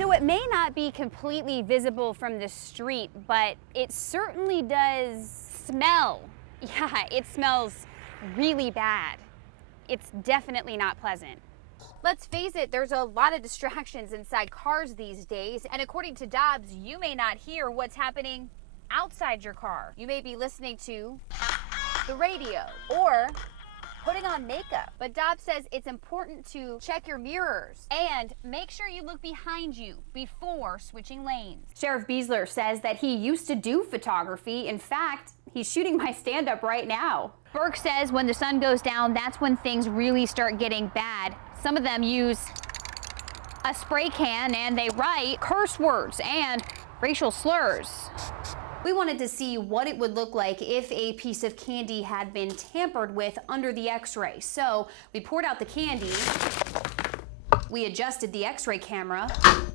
So it may not be completely visible from the street, but it certainly does smell. Yeah, it smells really bad. It's definitely not pleasant. Let's face it, there's a lot of distractions inside cars these days, and according to Dobbs, you may not hear what's happening outside your car. You may be listening to the radio or putting on makeup. But Dobbs says it's important to check your mirrors and make sure you look behind you before switching lanes. Sheriff Beasler says that he used to do photography. In fact, he's shooting my stand-up right now. Burke says when the sun goes down, that's when things really start getting bad. Some of them use a spray can and they write curse words and racial slurs. We wanted to see what it would look like if a piece of candy had been tampered with under the x-ray. So we poured out the candy, we adjusted the x-ray camera,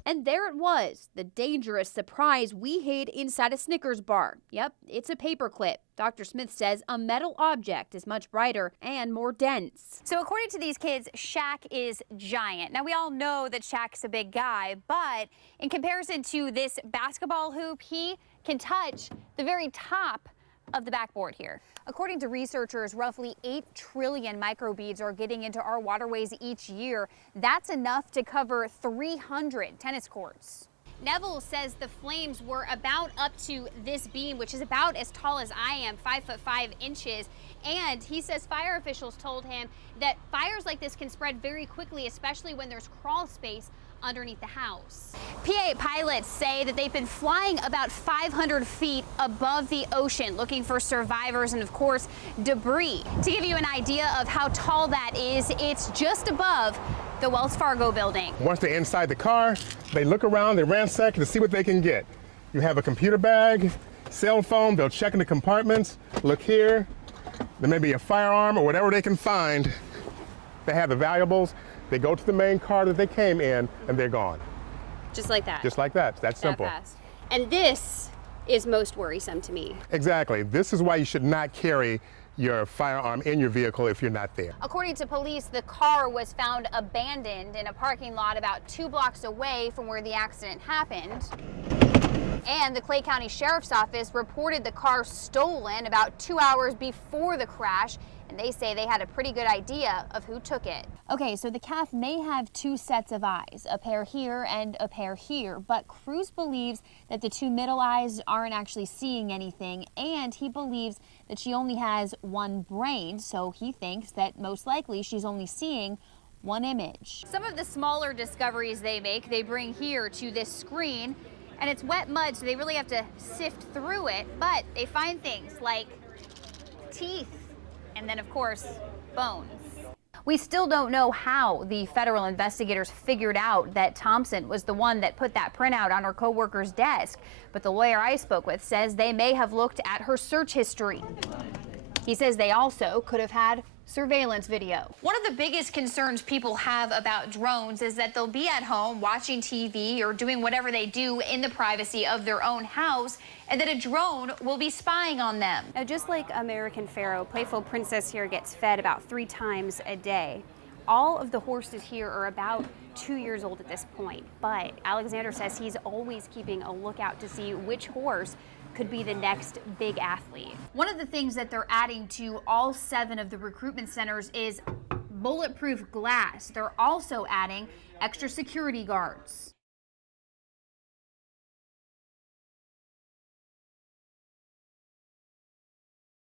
and there it was, the dangerous surprise we hid inside a Snickers bar. Yep, it's a paperclip. Dr. Smith says a metal object is much brighter and more dense. So according to these kids, Shaq is giant. Now we all know that Shaq's a big guy, but in comparison to this basketball hoop, he can touch the very top of the backboard here. According to researchers, roughly 8 trillion microbeads are getting into our waterways each year. That's enough to cover 300 tennis courts. Neville says the flames were about up to this beam, which is about as tall as I am, 5'5", and he says fire officials told him that fires like this can spread very quickly, especially when there's crawl space underneath the house. PA pilots say that they've been flying about 500 feet above the ocean looking for survivors and, of course, debris. To give you an idea of how tall that is, it's just above the Wells Fargo building. Once they're inside the car, they look around, they ransack to see what they can get. You have a computer bag, cell phone, they'll check in the compartments, look here, there may be a firearm or whatever they can find. They have the valuables. They go to the main car that they came in, and they're gone. Just like that? Just like that. That's simple. That fast. And this is most worrisome to me. Exactly. This is why you should not carry your firearm in your vehicle if you're not there. According to police, the car was found abandoned in a parking lot about 2 blocks away from where the accident happened. And the Clay County Sheriff's Office reported the car stolen about 2 hours before the crash. And they say they had a pretty good idea of who took it. Okay, so the calf may have 2 sets of eyes, a pair here and a pair here, but Cruz believes that the 2 middle eyes aren't actually seeing anything, and he believes that she only has 1 brain, so he thinks that most likely she's only seeing 1 image. Some of the smaller discoveries they make, they bring here to this screen, and it's wet mud, so they really have to sift through it, but they find things like teeth, and then, of course, bones. We still don't know how the federal investigators figured out that Thompson was the one that put that printout on her coworker's desk, but the lawyer I spoke with says they may have looked at her search history. He says they also could have had surveillance video. One of the biggest concerns people have about drones is that they'll be at home watching TV or doing whatever they do in the privacy of their own house, and that a drone will be spying on them. Now, just like American Pharaoh, Playful Princess here gets fed about 3 times a day. All of the horses here are about 2 years old at this point, but Alexander says he's always keeping a lookout to see which horse could be the next big athlete. One of the things that they're adding to all 7 of the recruitment centers is bulletproof glass. They're also adding extra security guards.